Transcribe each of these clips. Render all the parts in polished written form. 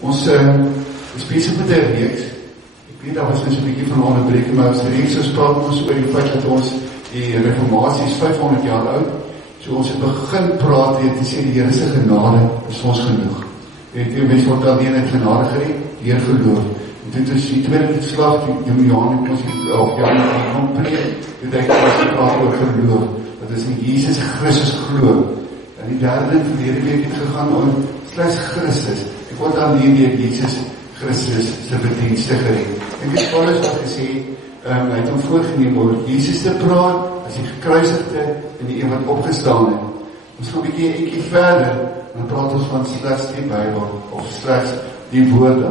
Ons is besig met 'n reeks. Ek weet daar was net so 'n bietjie van 'n onderbreking, maar ons reeks ons praat ons oor die feit dat ons die reformatie is 500 jaar oud. So ons het begin praat weer te sê die Here se genade is ons genoeg. Die mens word alleen uit genade gered deur geloof. En dit is die tweede slag die Johannes of Johannes kom preek. Dit ek praat oor geloof. Dat is in Jesus Christus glo. En die derde verlede week het gegaan oor slegs Christus. Ek word alleen deur Jesus Christus se verdienste gered. En dis Paulus wat gesê, hy het hom voorgeneem oor Jesus te praat, as die gekruisigde en die een wat opgestaan het. Ons gaan 'n bietjie verder, dan praat ons van slegs die Bybel, of slegs die woorde.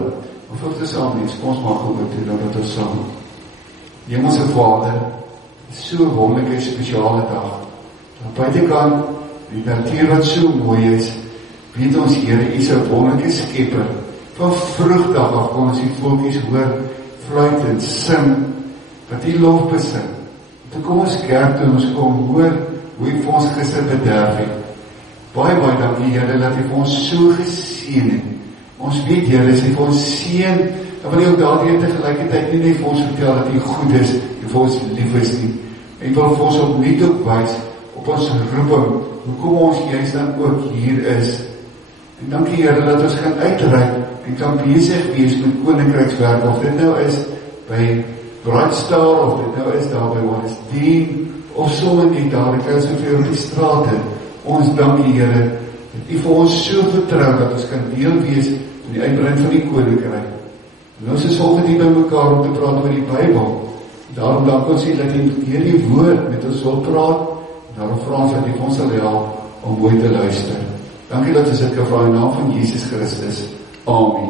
Maar voor te saam mens, ons mag goed doen, dan wat ons saam. Hemelse Vader, so wonderlike spesiale dag. Aan buitekant, die natuur wat so mooi is, weet ons Here, U is 'n wonderlike skepper. Van vroegdag af kon ons die voeltjies hoor, fluit en sing, wat U lof besing. Toe kom ons kerk toe, ons kom hoor, hoe U vir ons gister bederf het. Baie dankie Here, dat U vir ons so geseën het. Ons weet Here, as U vir ons seën, dan wil U ook daardie tegelijkertijd nie net vir ons vertel dat U goed is, en vir ons lief is nie. En wil vir ons opnuut ook wys, op ons roeping, hoekom ons juist dan ook hier is. En dankie Here, dat ons kan uitreik, en kan besig wees met koninkrykswerk, of dit nou is by Braadstar, of dit nou is daar by Wanesdien, of sommer nie daar, ek kan soveel op die straat het. Ons dankie Here, dat U vir ons so vertrou, dat ons kan deel wees van die uitbreiding van die koninkryk. En ons is volgende die by mekaar om te praat oor die Bybel. Daarom dank ons U dat U deur die woord met ons wil praat, en daarom vra ons dat U vir ons sal help om mooi te luister. Dankie dat ons dit kan vra in naam van Jesus Christus. Amen.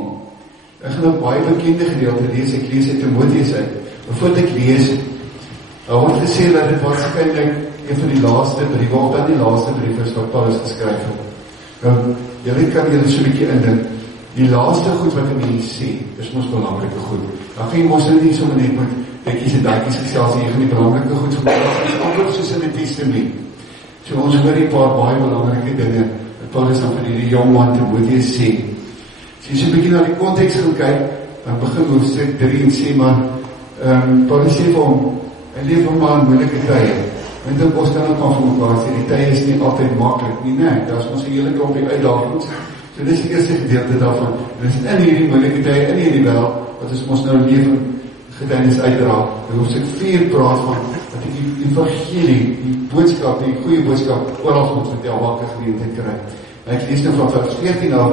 Ek gaan nou baie bekende gedeelte lees, ek lees uit Timoteus uit. Voordat ek lees, word gesê dat dit waarskynlik een van die laaste briewe, of dan die laaste brief is wat Paulus geskryf het. Nou, julle kan julle so 'n bietjie indink, die laaste goed wat 'n mens sê, is mos belangrike goed. Dan gaan jy mos nie sommer net met ekkies en dakkies gesels, jy gaan die belangrike goed gemaak, dit is amper soos in die Testament. So ons hoor die paar baie belangrike dinge, wat Paulus dan vir die jong man Timoteus sê. As jy so 'n bietjie na die konteks gaan kyk, dan begin hoofstuk 3 en sê maar, Paulus sê vir hom, hy leef maar in moeilike tye. En dan ons kan ook van mekaar sê, die tye is nie altyd maklik nie, nee, daar is ons 'n hele klompie uitdagings. So dis die eerste gedeelte daarvan. En dis in hierdie moeilike tye, in hierdie wêreld, wat ons nou leef en getuienis uitdra. En hoofstuk 4 praat van, dat die evangelie, die boodskap, die goeie boodskap, oral moet vertel, welke geleentheid kry. En ek lees nou van vers 14 af,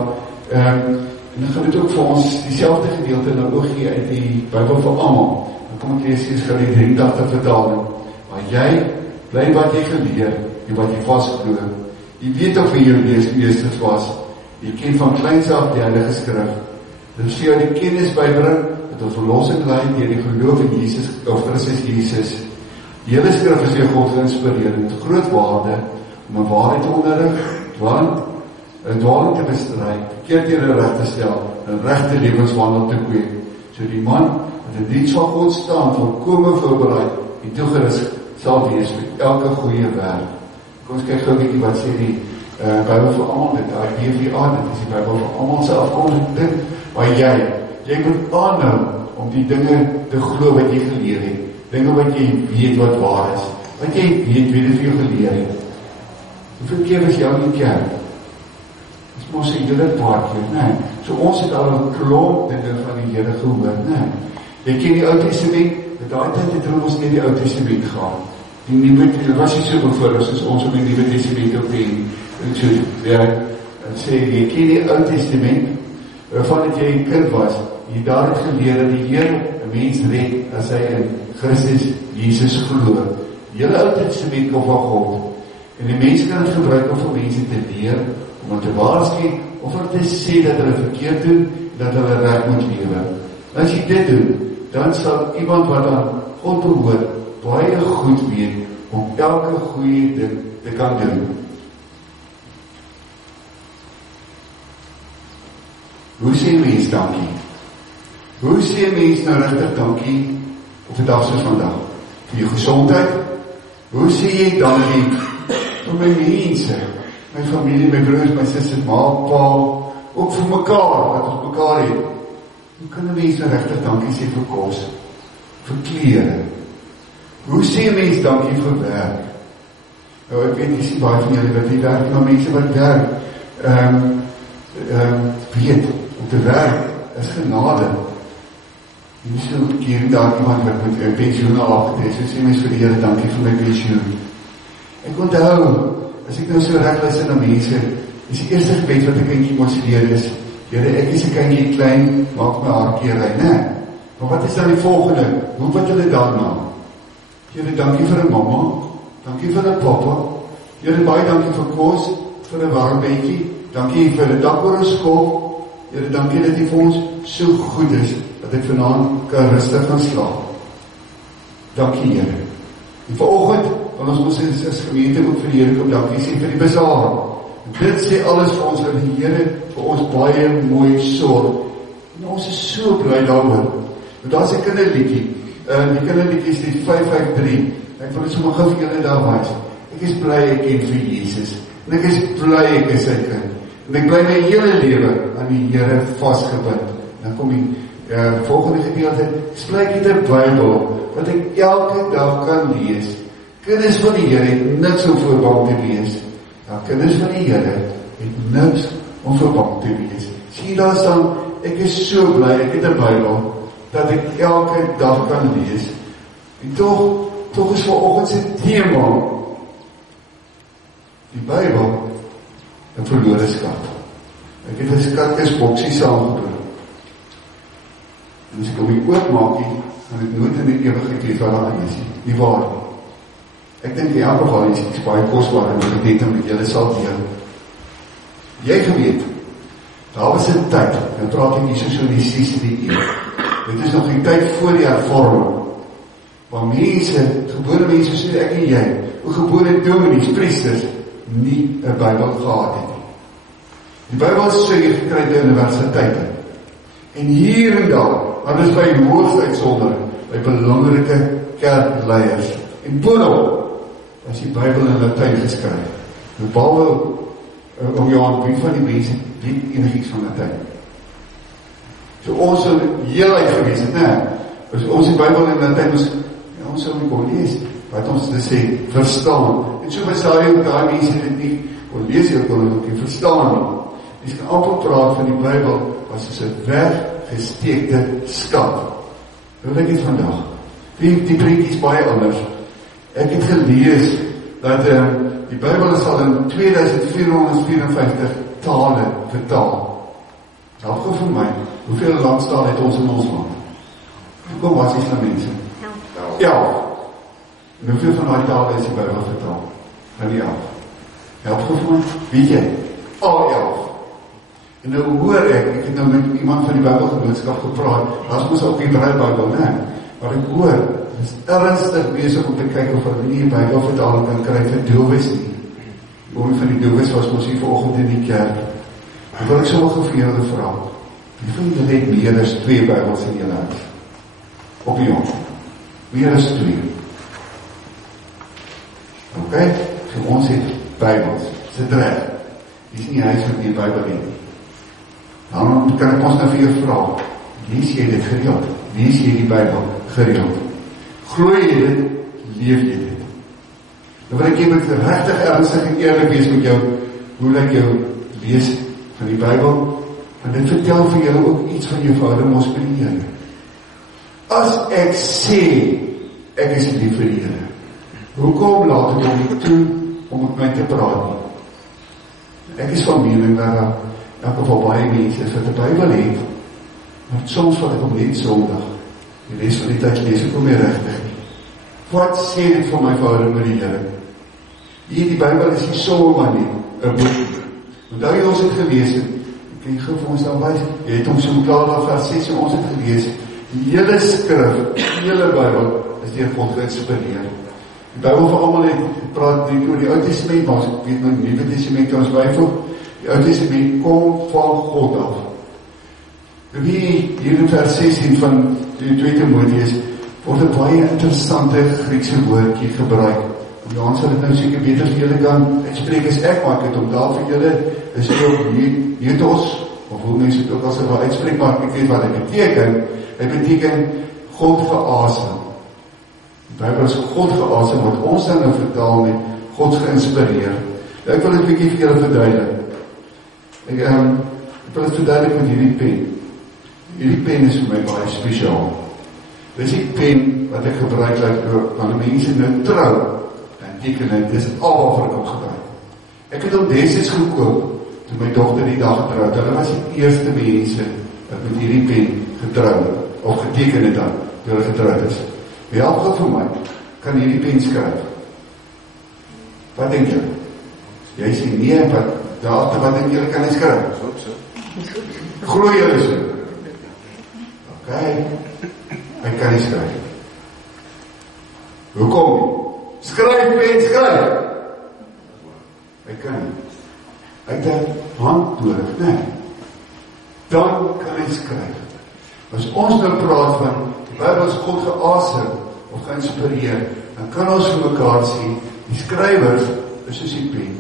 en dan gaan dit ook vir ons dieselfde gedeelte nou ook gee uit die Bybel vir almal. Dan kom ek lees hier die 83 vertaling. Maar jy, bly wat jy geleer, en wat jy vasglo. Jy weet of wie jou meesters was. Jy ken van kleins af die Heilige Skrif. Dit sê jou die kennis bybring, dat ons verlossing lei deur die geloof in Jesus, of Christus Jesus. Die hele Skrif is deur God geïnspireer, met groot waarde, om 'n waarheid te onderrig, want 'n dwaling te bestry, verkeerd teen 'n reg te stel, 'n regte lewenswandel te kweek. So die man, wat in diens van God staan, volkome voorberei, en toegerus sal wees vir elke goeie werk. Kom ons kyk gou 'n bietjie wat sê die Bybel vir almal, dit BVA, dit is die Bybel vir almal se afkomstig ding, maar jy moet aanhou om die dinge te glo wat jy geleer het, dinge wat jy weet wat waar is, wat jy weet wie dit vir jou geleer het. Hoeveel keer was jou in die kerk? Dis mos 'n hele paar keer, nee. So ons het al 'n klomp dinge van die Here gehoor, nee. Jy ken die Ou Testament, met daai tyd het ons nie die Ou Testament gehad. Die Nuwe Testament was nie so bevoorreg soos ons op die Nuwe Testament op die so sê, jy ken die Ou Testament, waarvan dat jy 'n kind was, jy daar het geleer dat die Here 'n mens red, as hy in Christus Jesus glo. Die hele Ou Testament kom van God, en die mense kan het gebruik om vir mense te leer, om te waarsku, of om te sê dat hulle verkeerd doen, dat hulle reg moet lewe. As jy dit doen, dan sal iemand wat aan God behoort, baie goed weet, om elke goeie ding te kan doen. Hoe sê mens dankie? Hoe sê mens nou regtig dankie op 'n dag soos vandag? Vir jou gesondheid? Hoe sê jy dankie vir my mense? My familie, my broers, my susters, ma, pa, ook vir mekaar, wat ons mekaar het. Hoe kan 'n mens nou regtig dankie sê vir kos, vir klere? Hoe sê 'n mens dankie vir werk? Nou, ek weet nie, sien baie van julle wat nie werk, maar mense wat werk, weet, om te werk, is genade. En so keer daar iemand wat met 'n pensioen al afgetree, so sê mens vir die Here, dankie vir my pensioen. Ek onthou, as ek nou so reg luister na mense, is die eerste gebed wat 'n kindjie moes leer is, Here, ek is 'n kindjie klein, maak my haar keer ry, né? Maar wat is dan die volgende? Hoe wat hulle daarna? Here, dankie vir 'n mamma, dankie vir 'n pappa, Here, baie dankie vir kos, vir 'n warm bedjie, dankie vir 'n dak oor ons kop, Here, dankie dat U vir ons so goed is, dat ek vanaand kan rustig gaan slaap. Dankie, Here. En vanoggend, want ons moet as gemeente ook vir die Here kom dankie sê vir die bazaar. En dit sê alles vir ons, dat die Here vir ons baie mooi sorg. En ons is so bly daaroor. Want daar is 'n kinderliedjie, die kinderliedjie is die 553, ek wil dit sommer gou vir julle daar wys. Ek is bly ek ken vir Jesus, en ek is bly ek is sy kind, en ek bly my hele lewe aan die Here vasgebind. Dan kom die volgende gedeelte, ek het 'n Bybel, wat ek elke dag kan lees. Kinders van die Here het niks om voor bang te wees. Ja, kinders van die Here het niks om voor bang te wees. Sien daar staan, ek is so bly, ek het 'n Bybel, dat ek elke dag kan lees. En toch is vanoggend se tema, die Bybel, 'n verlore skat. Ek het 'n skatkisboksie saamgebring. En as ek hom oopmaak, gaan ek nooit in die ewigheid weet wat daar is. Nie waar. Ek dink in elk geval is baie kosbaar en gebed met julle sal deel. Jy geweet, daar was 'n tyd, en praat ek hier so die 6de eeu. Dit is nog die tyd voor die hervorming, waar mense, gebore mense soos ek en jy, hoe gebore dominees, priesters, nie 'n Bybel gehad het. Die Bybel is so gekry by universiteite. En hier en daar, maar dis by hoogste uitsondering, by belangrike kerkleiers. En boonop, as die Bybel in Latyn geskryf. Behalwe om Johan, wie van die mense weet enigiets van Latyn? So ons sou heel uit gewees het, né? As ons die Bybel in Latyn was, ja, ons sou nie kon lees, wat ons te sê, verstaan. En so bestaan jy ook daai mense dit nie kon lees, jy kon ook nie verstaan nie. Jy kan amper praat van die Bybel as soos 'n weggesteekte skat. Hoe weet ek dit vandag? Die prentjie is baie anders. Ek het gelees dat die Bybel is al in 2454 tale vertaal. Help gou vir my, hoeveel landstale het ons in ons land? Hoekom was die mense? 11. En hoeveel van die tale is die Bybel vertaal? Van die 11. Help gou vir my, weet jy? Al 11. En nou hoor ek het nou met iemand van die Bybelgenootskap gepraat, daar is mos ook die Bybel, né? Maar ek hoor, is ernstig besig om te kyk of hulle nie 'n Bybelvertaling kan kry vir doowes nie. Een van die doowes was mos hier vanoggend in die kerk. En wil ek sommer vir julle vra, wie van julle het meer as 2 Bybels in julle huis? Op die hand. Meer as 2. Ok? So ons het Bybels. Sit reg. Dis nie huis wat nie 'n Bybel het nie. Dan kan ek ons nou vir jou vra, lees jy dit gereeld? Lees jy die Bybel gereeld? Glo jy dit? Leef jy dit? Nou wil ek jy met regtig ernstig en eerlik wees met jou, hoe lyk jou lees van die Bybel? En dit vertel vir julle ook iets van jou verhouding ons met die Here. As ek sê, ek is lief vir die Here, hoekom laat ek hom nie toe om met my te praat nie? Ek is van mening dat in elk geval baie mense wat die Bybel het, maar soms vat ek hom net Sondag. Die res van die tyd lees ek hom nie regtig nie. Wat sê dit vir my verhouding met die Here? Hier die Bybel is nie sommer nie 'n boek. Onthou jy ons het gelees, ek kan gou vir ons dan wys, jy het hom so klaar na vers 6 en ons het gelees, die hele skrif, die hele Bybel is deur God geïnspireer. Die Bybel vir almal het praat nie oor die Ou Testament, maar ek weet nou Nuwe Testament kan ons byvoeg. Die Ou Testament kom van God af. Hier in vers 16 van die 2 Timoteus word 'n baie interessante Griekse woordjie gebruik. En Johan sal dit nou seker beter vir julle kan uitspreek as ek, maar ek het hom daar vir julle, is ook Neutos, of hoe mense dit ook as wel uitspreek, maar ek weet wat dit beteken. Dit beteken God geasem. Die Bybel is God geasem, wat ons dan nou vertaal met God geïnspireer. Ek wil dit 'n bietjie vir julle verduidelik. Ek wil dit verduidelik met hierdie pen. Hierdie pen is vir my baie spesiaal. Dis die pen wat ek gebruik wanneer mense nou trou, dan teken dit, dis al waarvoor ek hom gebruik. Ek het hom destyds gekoop, toe my dogter die dag getrouwd, hulle was die eerste mense wat met hierdie pen getrouwd, of geteken het dan, toe hulle getrouwd is. Wie help God vir my, kan hierdie pen skryf. Wat denk jy? Jy sê nee, wat denk jy kan hy skryf? Glo jy so? Ok, hy kan nie skryf. Hoekom nie? Skryf, pen, skryf! Hy kan nie. Hy het 'n hand nodig, nee. Dan kan hy skryf. As ons nou praat van die Bybel is God geasem of geïnspireer, dan kan ons vir mekaar sê, die skrywers is soos die pen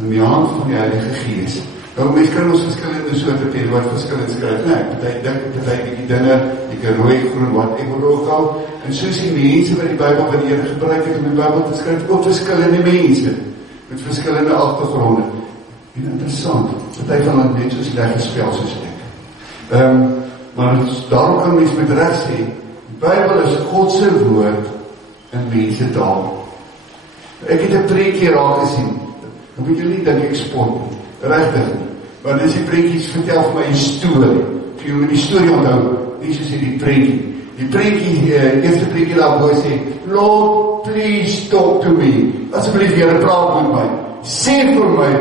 in die hand van die Heilige Gees. Nou, mens kan ons verskillende soorte pen wat verskillend skryf. Nee, party die dinge, die rooi, groen, wat ek wil ook hou. En soos die mense wat die Bybel wat die Here gebruik het om die Bybel te skryf, ook verskillende mense met verskillende agtergronde. En interessant, party van hulle net so sleg gespel soos ek. Maar daarom kan mens met reg sê, die Bybel is God se woord in mense taal. Ek het 'n preekie raak gesien. Dan moet jy nie dink ek spot nie. Regtig nie. Want dis die preekies vertel vir my 'n storie. Vir jy moet die storie onthou, nie soos die preekie. Die preekie, eerste preekie daarbo sê, Lord, please talk to me. Asseblief, Here, praat met my. Sê vir my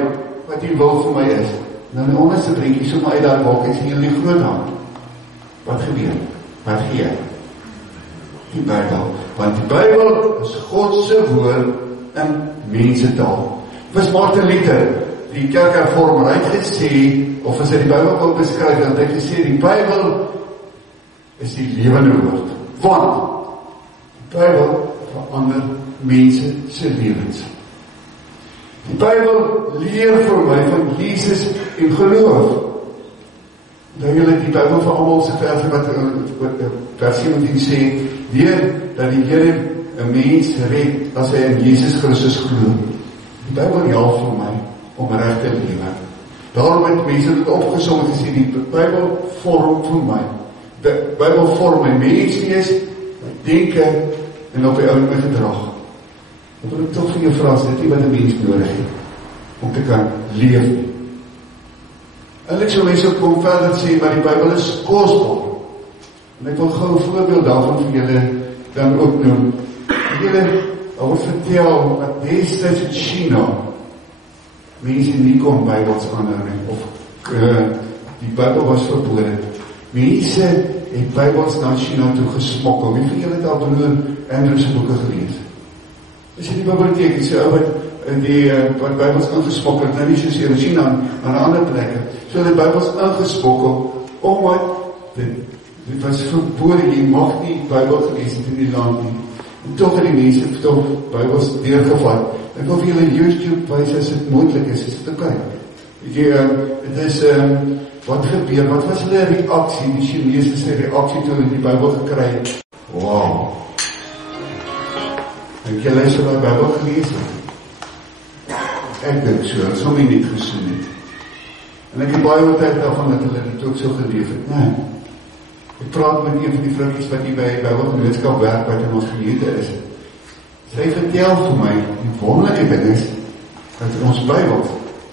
wat die wil vir my is. Nou die onderste preekie so my uit daar maak, ek sê jy die groot hand. Wat gebeur? Wat gee hy? Die Bybel. Want die Bybel is God se woord in mensetaal. Was Martin Luther, die kerkhervormer, hy het gesê, of as hy die Bybel wil beskryf, dan het hy gesê, die Bybel is die lewende woord. Want die Bybel verander mense se lewens. Die Bybel leer vir my van Jesus en geloof. Dan julle die Bybel vir almal se versie wat vers 17 sê, leer dat die Here 'n mens red as hy in Jesus Christus glo. Die Bybel help vir my om reg te lewe. Daarom het mense dit opgesom en gesê, die Bybel vorm vir my. Die Bybel vorm my menswees, my denke en op die ou my gedrag. Dan wil ek toch vir jou vra, is dit nie wat 'n mens nodig het om te kan leef nie. Eintlik sou mense kom verder sê, maar die Bybel is kosbaar. En ek wil gou 'n voorbeeld daarvan vir julle dan ook noem. Julle wil vertel dat destyds in China mense nie kon Bybels aanhou nie, of die Bybel was verbode. Mense het Bybels na China toe gesmokkel. Wie van julle het al broer Andrew se boeke gelees? Dis in die biblioteek, dis ou wat Bybels ingesmokkel het, nou nie soos in China aan ander plekke. So die Bybels ingesmokkel, omdat dit was verbode, jy mag nie Bybel gelees het in die land nie. En toch het die mense toch Bybels deurgevat. Ek wil vir julle YouTube wys as dit moontlik is te kyk. Het is, wat gebeur, wat was hulle reaksie, die Chinese se reaksie toe hulle die Bybel gekry het? Wow! En jy luister wat Bybel gelees het? Ek dink so, het sal my niet gesoen het. En ek het baie oortuig daarvan dat hulle dit ook so geleef het. Nee. Ek praat met een van die vroukies wat hier by Bybelgenootskap werk, wat in ons gemeente is. Sy vertel vir my, die wonderlike ding is, dat ons Bybel,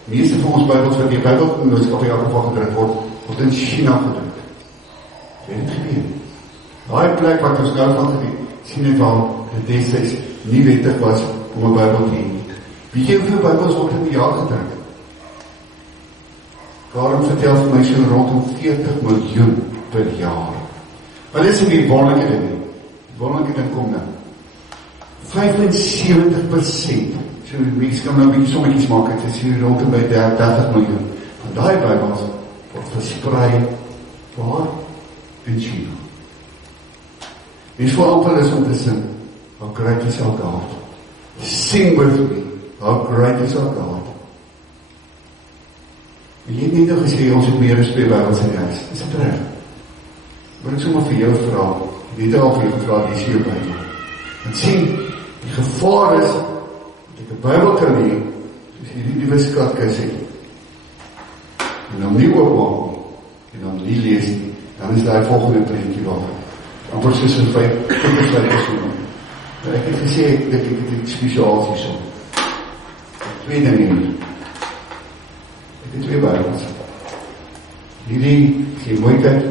die meeste van ons Bybels wat die Bybelgenootskap in elk geval gedruk word in China gedruk. Jy het geweet. Daai plek wat ons nou van geweet, sien het al, dat destyds nie wettig was om 'n Bybel te hê. Weet jy hoeveel Bybels word in die jaar gedruk? Karen vertel vir my so rondom 40 miljoen per jaar. Maar dit is nie die wonderlike ding nie. Die wonderlike ding kom nou. 75%, so mense kan nou 'n bietjie sommetjies maak, het is hier rondom by 30 miljoen. Van daai Bybels word versprei waar? In China. Mens voel amper is om te sing, how great is our God. Sing with me, how great is our God. En jy het net nou gesê, ons het meer as 2 Bybels in die huis. Is dit reg? Wil ek sommer vir jou vra, ek weet al vir jou gevra, die is jou Bybel. Want sien, die gevaar is, dat ek 'n Bybel kan hê, soos hierdie nuwe skatkis het, en dan nie oopmaak nie, en dan nie lees nie, dan is daai volgende prentjie waarvan. Amper soos 'n 5 persoon. Ek het gesê, ek het iets spesiaals hierso. 2 dinge hier. Ek het 2 Bybels. Hierdie, gee mooi kyk,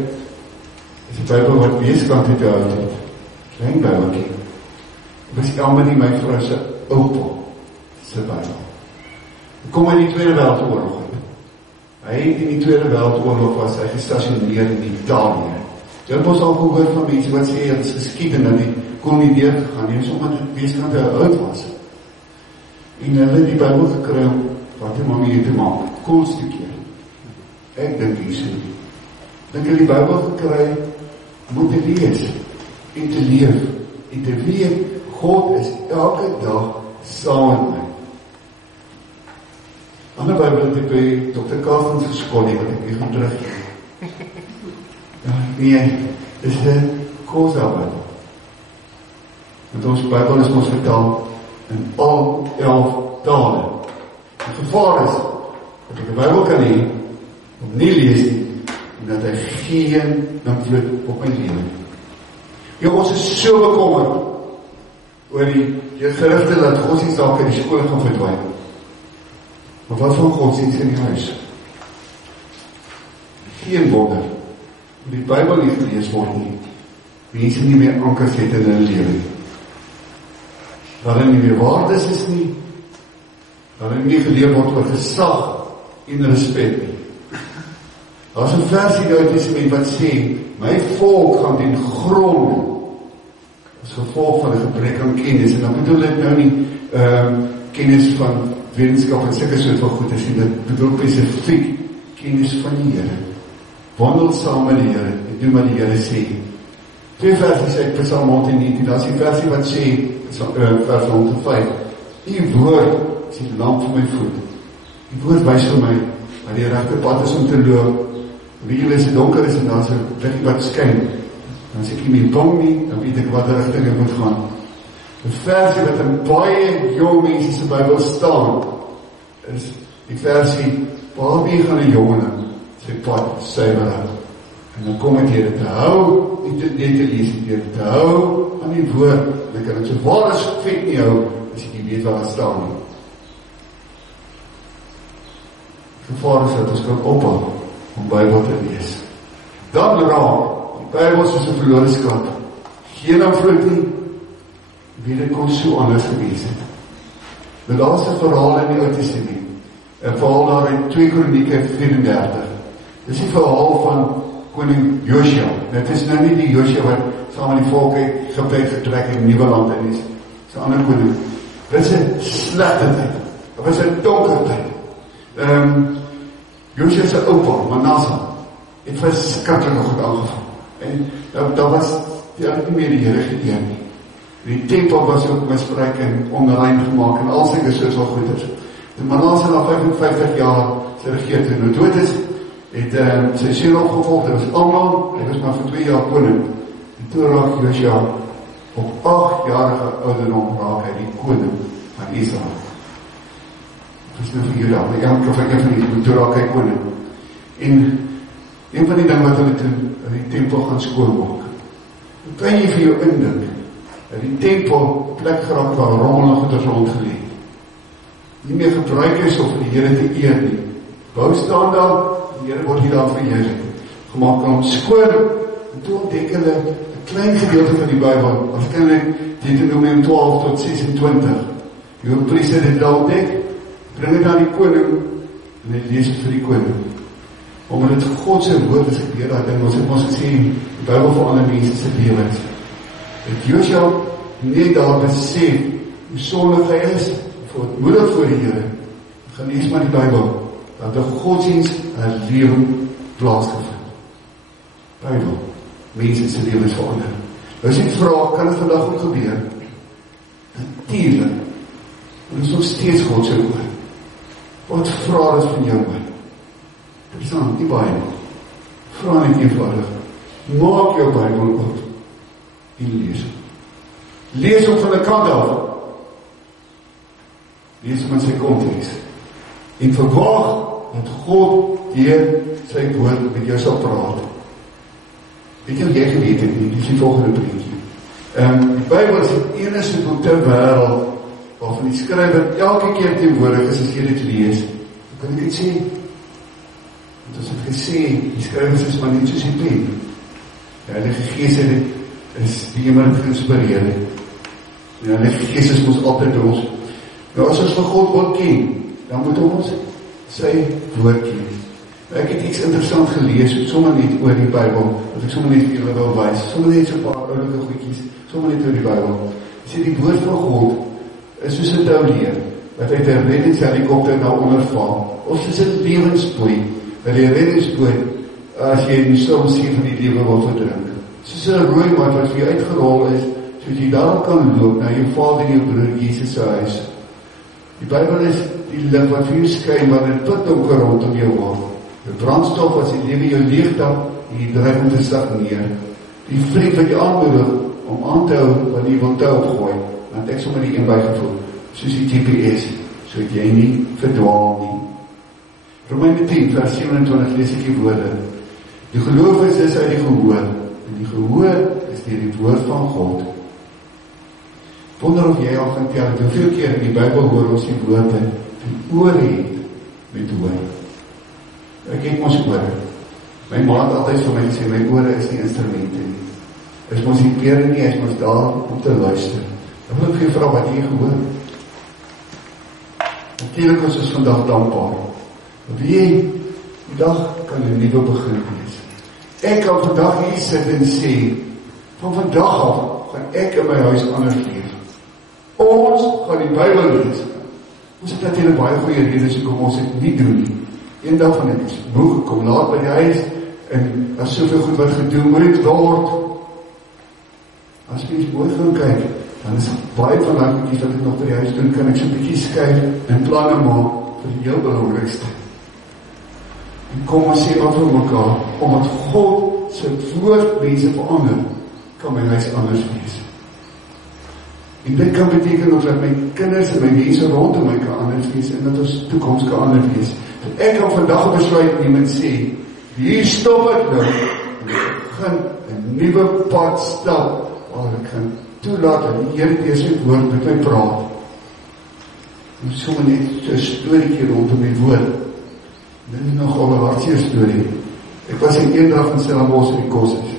is die Bybel wat weeskant het gehou het. Klein Bybelkie. Dit was allemaal nie my vrou se oupa se Bybel. Ek kom in die Tweede Wêreldoorlog uit. Hy in die Tweede Wêreldoorlog was hy gestasioneerd in Italië. Jy het ons al gehoor van mense wat sê, het is geskied en dat die kon nie deurgegaan, nie omdat het weeskant hy oud was. En hulle die Bybel gekry om wat hy maar mee te maak, koolste keer. Ek dink hierso. Dink hy die Bybel gekry, moet te lees, en te leef, en te weet, God is elke dag saam met my. Ander Bybel het ek by Dr. Carstens geskool, wat ek weer gaan teruggeef. Ja, nee, dis die Kosa Bybel. Want ons Bybel is ons vertaal in al 11 tale. Die gevaar is, dat ek die Bybel kan hê, om nie lees nie, en dat hy geen invloed op my lewe. Ja, ons is so bekommerd oor die gerugte dat godsdienstake in die skole gaan verdwyn. Maar wat van godsdienst in die huis? Geen wonder, die Bybel nie gelees word nie, mense nie meer ankers het in hulle lewe. Waarin nie meer waardes is nie, waarin nie geleef word oor gesag en respect nie. Daar is 'n versie in die Ou Testament wat sê, my volk gaan ten gronde as gevolg van 'n gebrek aan kennis, en dan bedoel ek nou nie kennis van wetenskap en sulke soort van goedes nie, dit bedoel spesifiek kennis van die Here. Wandel saam met die Here, en doen wat die Here sê. 2 versies uit Psalm 119, daar is die versie wat sê, vers 105, die woord is die lamp vir my voet. Die woord wys vir my, waar die regte pad is om te loop. Wie julle is donker is en daar is 'n liggie wat skyn, dan is ek nie meer bang nie, dan weet ek wat die rigting ek moet gaan. 'n versie wat in baie jong mense se Bybel staan, is die versie, waarby gaan 'n jongeling sy pad suiwer hou. En dan kom ek hier te hou, nie te lees, nie te hou aan die woord, en ek kan het so waar as vet nie hou, as ek nie weet waar het staan nie. Gevaar is dat ons kan ophou om Bybel te lees. Dan raak die Bybel soos 'n verlore skat. Geen invloed nie. Wie dit kon so anders gewees het. Nou daar is 'n verhaal in die Ou Testament. 'n verhaal daar in 2 Kronieke 34. Dis die verhaal van koning Josia. Dit is nou nie die Josia wat saam met die volk Egipte getrek in die nuwe land in is. Dis 'n ander koning. Dit is 'n slegte tyd. Dit was 'n donker tyd. Josia se oupa, Manasse, het verskriklik goed aangevang. En daar was nie meer die Here geëer nie. Die tempel was ook misbruik en onrein gemaak en al sulke soort van goeders. En Manasse na 55 jaar sy regeer toe nou dood is, het sy seun opgevolg, dit was Amon, hy was maar vir 2 jaar koning. En toe raak Josia op 8-jarige ouderdom raak hy die koning van Israel. Dit is nou vir Juda, maar elke van die toe raak hy koning. En een van die dinge wat hulle doen, in die tempel gaan skoonmaak. Hoe kan jy vir jou indink, dat die tempel plek geraak waar rommel en goeders rondgeleid. Nie meer gebruik is om vir die Here te eer nie. Bou staan daar, die Here word hier daar verheer. Gemaak om skoon, en toe ontdek hulle 'n klein gedeelte van die Bybel, waarskynlik Deuteronomium 12 tot 26. Die hoofpriester het dit ontdek, bring dit aan die koning, en hy lees het vir die koning. Omdat het God se woord is gebeur, dat ons het ons gesê, die Bybel vir ander mense se lewens. Het Josia net daar besef, hoe sondig hy is, moedig voor die Here, gaan lees maar die Bybel, dat die godsdienst herlewing plaasgevind. Bybel, mense se lewens verander. Nou is die vraag, kan het vandag ook gebeur? Natuurlijk, en dit is nog steeds God se woord. Wat vraag is van jou woord? Interessant, nie baie. Vra net eenvoudig. Maak jou Bybel op en lees. Lees op van die kant af. Lees om in sy konteks. En verwag dat God deur sy woord met jou sal praat. Weet jy wat jy geweet het nie? Dit is die volgende prentjie. Die Bybel is die enigste boek ter wêreld waarvan die skrywer elke keer teenwoordig is as jy dit lees. Hoe kan ek dit sê? Want ons het gesê, die skrywers is maar net soos die pen. Die Heilige Gees is die iemand geïnspireer. Die Heilige Gees is ons altyd ons. Nou as ons vir God wil ken, dan moet ons sy woord ken. Ek het iets interessant gelees, sommer net oor die Bybel, wat ek sommer net vir julle wil wys, sommer net so 'n paar oulike goedjies, sommer net oor die Bybel. Sê die woord van God is soos 'n touleer, wat uit 'n reddingshelikopter na onder val, of soos 'n lewensboei, wat die reddingsboot, as jy in die stormsee van die lewe wil verdrink. Soos 'n rooi mat wat vir jou uitgerol is, sodat jy daar kan loop na jou Vader en jou broer Jesus se huis. Die Bybel is die lig wat vir jou skyn wanneer dit pikdonker rondom jou word. Die brandstof as die lewe jou leegdag en die dreig om te stagneer. Die vriend wat jou aanmoedig om aan te hou wanneer jy wil tou opgooi. Want ek sommer die een bygevoel, soos die GPS, sodat jy nie verdwaal nie. Romeine 10 vers 27 lees ek die woorde. Die geloof is uit die gehoor, en die gehoor is deur die woord van God. Wonder of jy al gaan tel, hoeveel keer in die Bybel hoor ons die woorde, die oor het met hoor. Ek het ons oor. My ma het altyd vir my gesê, my ore is nie instrumente nie. Is ons nie pere nie, is ons daar om te luister. Dan wil ek vir jou vra wat jy gehoor. Natuurlijk is ons vandag dankbaar. Want jy, die dag kan een nuwe begin wees. Ek kan vandag hier sit en sê, van vandag af gaan ek in my huis anders leef. Ons gaan die Bybel lees. Ons het natuurlijk baie goeie redes hoekom ons dit nie doen nie. Een dag van het boek kom laat by die huis en as soveel goed wat gedoen moet word. As mens mooi gaan kyk, dan is baie van die goedjies wat ek nog by die huis doen, kan ek so'n bietjie skuif en planne maak vir die heel belangrikste. En kom ons sê wat vir mekaar, omdat God sy woord mense verander, kan my huis anders wees. En dit kan beteken ook dat my kinders en my mense rondom my kan anders wees en dat ons toekoms kan anders wees. Dat ek kan vandag 'n besluit neem en sê, hier stop ek nou en ek begin 'n nuwe pad stap waar ek kan toelaat dat die Here deur sy woord met my praat. En sommer net so 'n storieetjie rondom die woord. Dit is nogal 'n hartseer storie. Ek was eendag in Stellenbosch in die Kosses.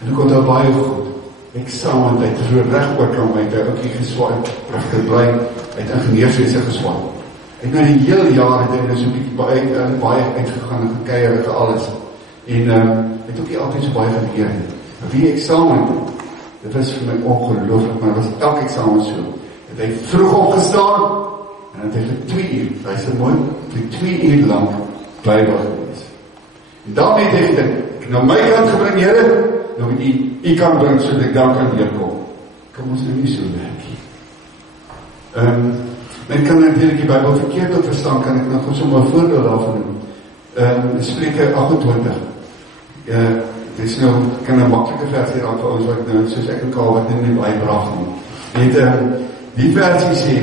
En ek kon daar baie goed. Eksamentyd, so recht oor kan my, ek het ook hier geswaai, prachtig bly, uit ingenieurswese geswaai. Ek nou die hele jaar het ek so baie uitgegaan en gekeier en alles. En het ook nie altyd so baie geleer. Maar wie eksamen, dit was vir my ongelooflik, maar was elke eksamen so. Het hy vroeg opgestaan, en het hy vir 2 uur, hy sê mooi, vir 2 uur lang Bybel gelees. En daarmee het hy gedink, ek na my kant gebring, Here, nou moet u kan bring, so dat ek daar kan neerkom. Kom ons nou nie so werk nie. Men kan natuurlijk die Bybel verkeerd op verstaan, kan ek nog so maar een voorbeeld daarvan doen. Spreuke 28. Dit is nou, kan een makkelijke versie raak vir ons, wat nou, soos ek en Kaal, wat nie baie braaf nie. Die versie sê,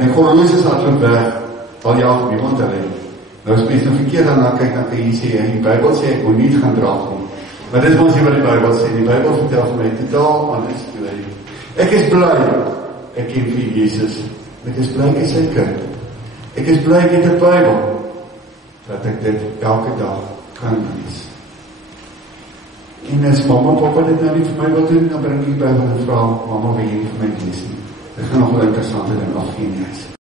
die chronologies had van weg, al jaag niemand alleen. Nou as mens nou verkeerd daarna kyk, dan kan jy sê, die Bybel sê, ek moet nie gaan draag nie. Maar dit is ons nie wat die Bybel sê. Die Bybel vertel vir my totaal anders storie. Ek is bly, ek ken vir Jesus. Ek is bly, ek is sy kind. Ek is bly, ek het die Bybel, dat ek dit elke dag kan lees. En as mama en papa dit nou nie vir my wil doen, dan bring ek die Bybel en vraag, mama, wil jy nie vir my lees nie? Dit gaan nog wel interessante ding afgeen,